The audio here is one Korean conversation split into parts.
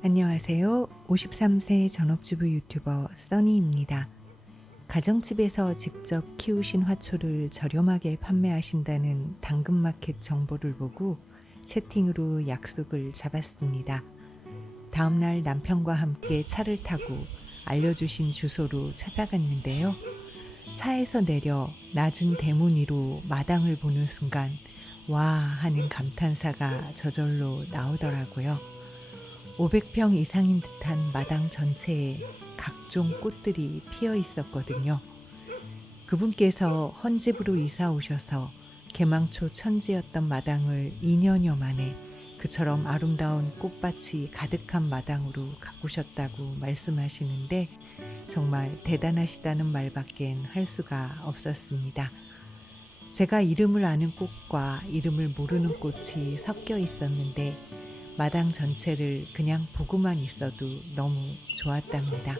안녕하세요. 53세 전업주부 유튜버 써니입니다. 가정집에서 직접 키우신 화초를 저렴하게 판매하신다는 당근마켓 정보를 보고 채팅으로 약속을 잡았습니다. 다음날 남편과 함께 차를 타고 알려주신 주소로 찾아갔는데요. 차에서 내려 낮은 대문 위로 마당을 보는 순간 와 하는 감탄사가 저절로 나오더라고요. 500평 이상인 듯한 마당 전체에 각종 꽃들이 피어 있었거든요. 그분께서 헌집으로 이사 오셔서 개망초 천지였던 마당을 2년여 만에 그처럼 아름다운 꽃밭이 가득한 마당으로 가꾸셨다고 말씀하시는데 정말 대단하시다는 말밖엔 할 수가 없었습니다. 제가 이름을 아는 꽃과 이름을 모르는 꽃이 섞여 있었는데 마당 전체를 그냥 보고만 있어도 너무 좋았답니다.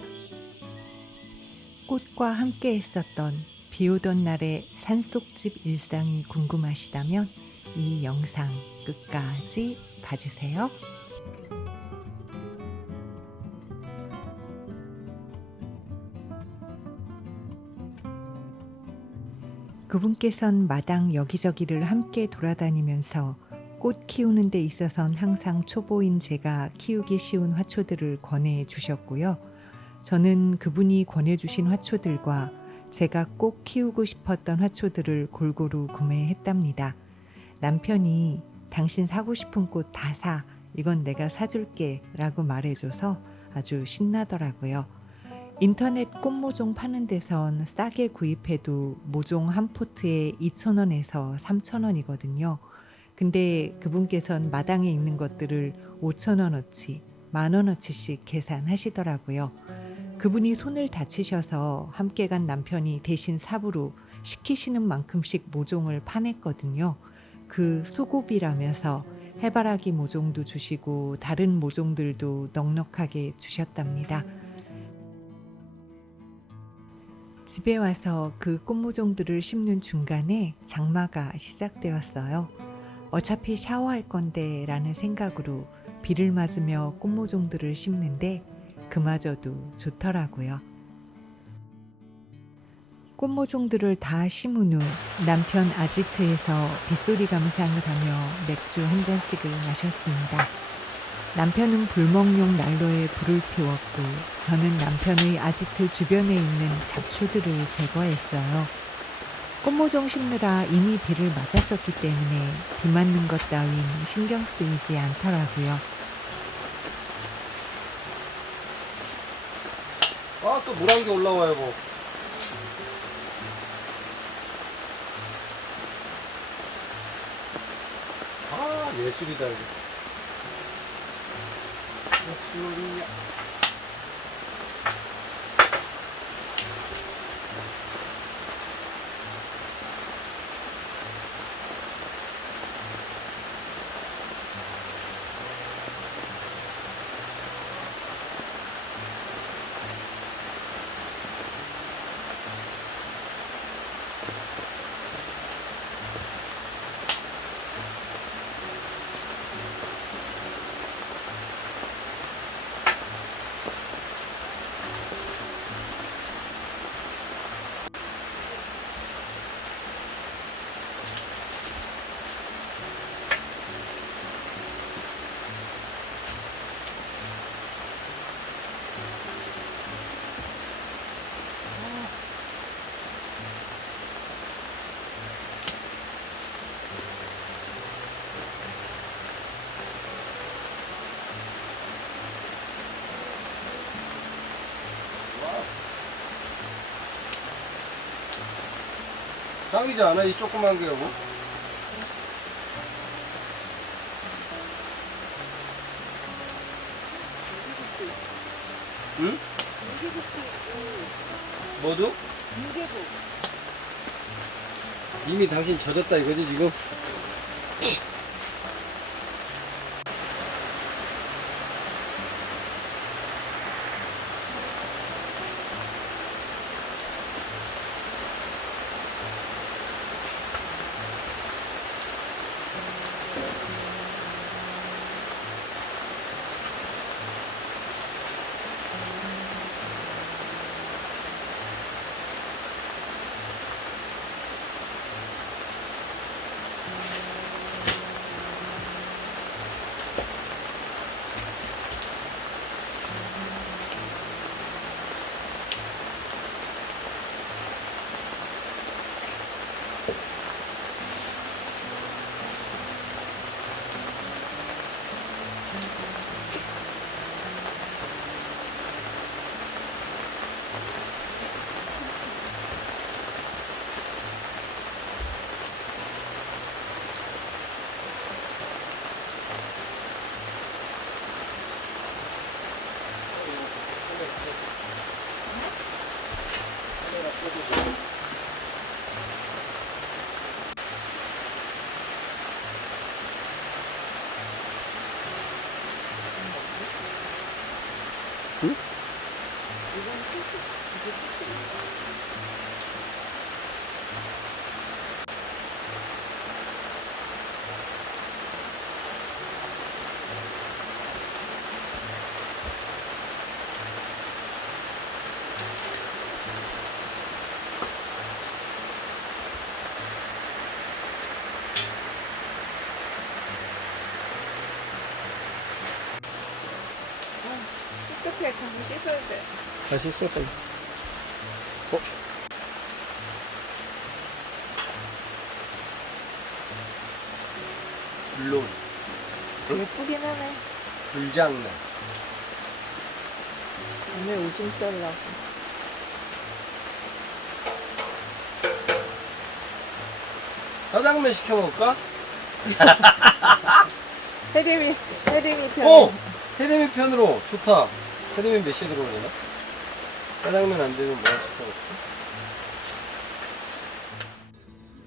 꽃과 함께 했었던 비 오던 날의 산속집 일상이 궁금하시다면 이 영상 끝까지 봐주세요. 그분께선 마당 여기저기를 함께 돌아다니면서 꽃 키우는 데 있어선 항상 초보인 제가 키우기 쉬운 화초들을 권해 주셨고요. 저는 그분이 권해 주신 화초들과 제가 꼭 키우고 싶었던 화초들을 골고루 구매했답니다. 남편이 당신 사고 싶은 꽃 다 사. 이건 내가 사줄게 라고 말해줘서 아주 신나더라고요. 인터넷 꽃 모종 파는 데선 싸게 구입해도 모종 한 포트에 2,000원에서 3,000원이거든요. 근데 그분께선 마당에 있는 것들을 5,000원어치, 10,000원어치씩 계산하시더라고요. 그분이 손을 다치셔서 함께 간 남편이 대신 삽으로 시키시는 만큼씩 모종을 파냈거든요. 그 수고비라면서 해바라기 모종도 주시고 다른 모종들도 넉넉하게 주셨답니다. 집에 와서 그 꽃모종들을 심는 중간에 장마가 시작되었어요. 어차피 샤워할 건데 라는 생각으로 비를 맞으며 꽃모종들을 심는데 그마저도 좋더라고요. 꽃모종들을 다 심은 후 남편 아지트에서 빗소리 감상을 하며 맥주 한 잔씩을 마셨습니다. 남편은 불멍용 난로에 불을 피웠고 저는 남편의 아지트 주변에 있는 잡초들을 제거했어요. 꽃모종 심느라 이미 비를 맞았었기 때문에 비 맞는 것 따윈 신경 쓰이지 않더라고요. 아, 또 물한 개 올라와요, 뭐. 아, 예술이다, 이거. 예술이야. 짱이지 않아? 이 조그만 게 뭐? 응? 뭐도? 이미 당신 젖었다 이거지 지금? 깨끗해. 가서 씻어야 돼. 다시 써 빨리. 어? 물론 예쁘긴 하네. 불장난. 오늘 오줌 쌀라고. 짜장면 시켜 먹을까? 해림이 편. 오! 해림이 편으로 좋다. 해림이 몇 시에 들어오려나? 짜장면 안 되면 뭐 시켜 먹지?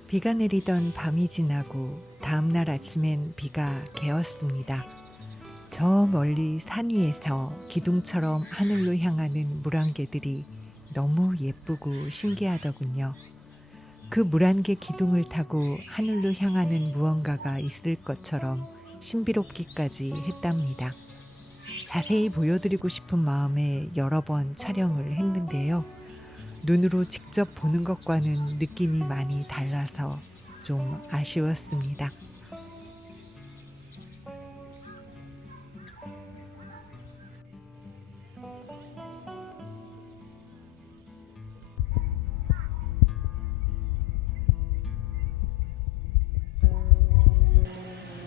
비가 내리던 밤이 지나고 다음날 아침엔 비가 개었습니다. 저 멀리 산 위에서 기둥처럼 하늘로 향하는 물안개들이 너무 예쁘고 신기하더군요. 그 물안개 기둥을 타고 하늘로 향하는 무언가가 있을 것처럼 신비롭기까지 했답니다. 자세히 보여드리고 싶은 마음에 여러 번 촬영을 했는데요. 눈으로 직접 보는 것과는 느낌이 많이 달라서 좀 아쉬웠습니다.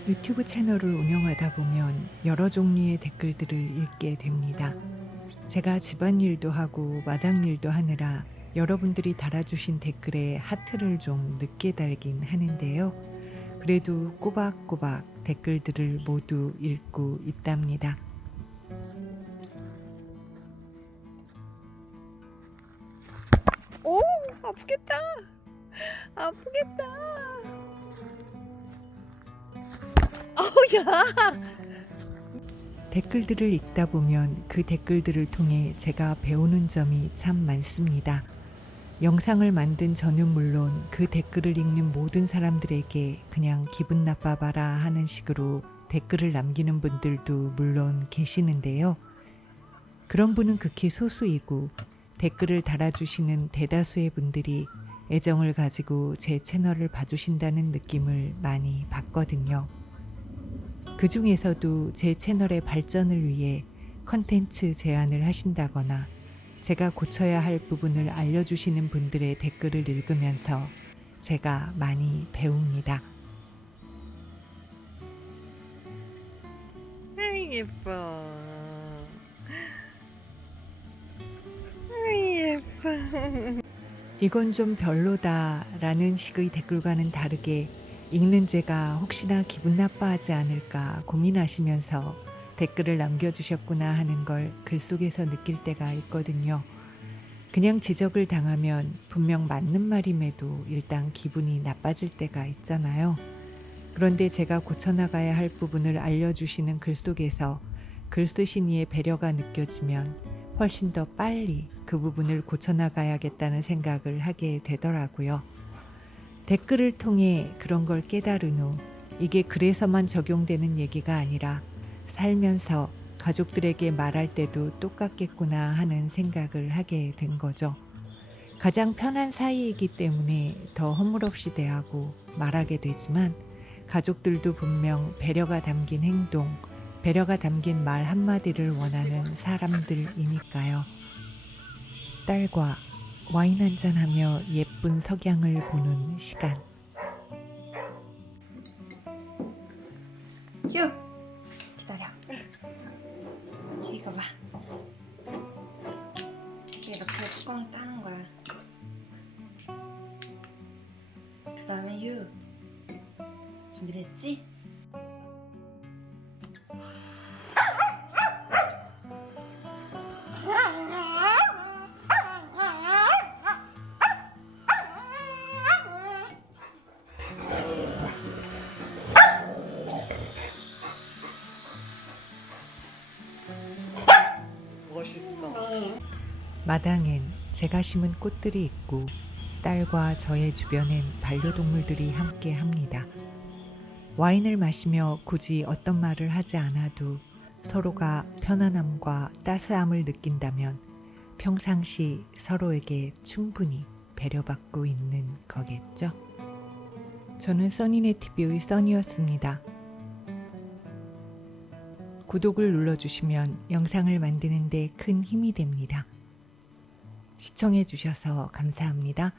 유튜브 채널을 운영하다 보면 여러 종류의 댓글들을 읽게 됩니다. 제가 집안일도 하고 마당일도 하느라 여러분들이 달아주신 댓글에 하트를 좀 늦게 달긴 하는데요. 그래도 꼬박꼬박 댓글들을 모두 읽고 있답니다. 오! 아프겠다! 아프겠다! 아우야! 댓글들을 읽다 보면 그 댓글들을 통해 제가 배우는 점이 참 많습니다. 영상을 만든 저는 물론 그 댓글을 읽는 모든 사람들에게 그냥 기분 나빠봐라 하는 식으로 댓글을 남기는 분들도 물론 계시는데요. 그런 분은 극히 소수이고 댓글을 달아주시는 대다수의 분들이 애정을 가지고 제 채널을 봐주신다는 느낌을 많이 받거든요. 그 중에서도 제 채널의 발전을 위해 컨텐츠 제안을 하신다거나 제가 고쳐야 할 부분을 알려주시는 분들의 댓글을 읽으면서 제가 많이 배웁니다. 아이 예뻐. 아이 예뻐. 이건 좀 별로다라는 식의 댓글과는 다르게 읽는 제가 혹시나 기분 나빠하지 않을까 고민하시면서 댓글을 남겨주셨구나 하는 걸 글 속에서 느낄 때가 있거든요. 그냥 지적을 당하면 분명 맞는 말임에도 일단 기분이 나빠질 때가 있잖아요. 그런데 제가 고쳐나가야 할 부분을 알려주시는 글 속에서 글 쓰신 이의 배려가 느껴지면 훨씬 더 빨리 그 부분을 고쳐나가야겠다는 생각을 하게 되더라고요. 댓글을 통해 그런 걸 깨달은 후 이게 그래서만 적용되는 얘기가 아니라 살면서 가족들에게 말할 때도 똑같겠구나 하는 생각을 하게 된 거죠. 가장 편한 사이이기 때문에 더 허물없이 대하고 말하게 되지만 가족들도 분명 배려가 담긴 행동, 배려가 담긴 말 한마디를 원하는 사람들이니까요. 딸과 와인 한잔하며 예쁜 석양을 보는 시간. 휴! 기다려. 이거 봐. 이렇게 뚜껑 따는 거야. 그 다음에 휴. 준비됐지? 멋있어. 마당엔 제가 심은 꽃들이 있고 딸과 저의 주변엔 반려동물들이 함께 합니다. 와인을 마시며 굳이 어떤 말을 하지 않아도 서로가 편안함과 따스함을 느낀다면 평상시 서로에게 충분히 배려받고 있는 거겠죠? 저는 써니네TV의 써니였습니다. 구독을 눌러주시면 영상을 만드는 데 큰 힘이 됩니다. 시청해 주셔서 감사합니다.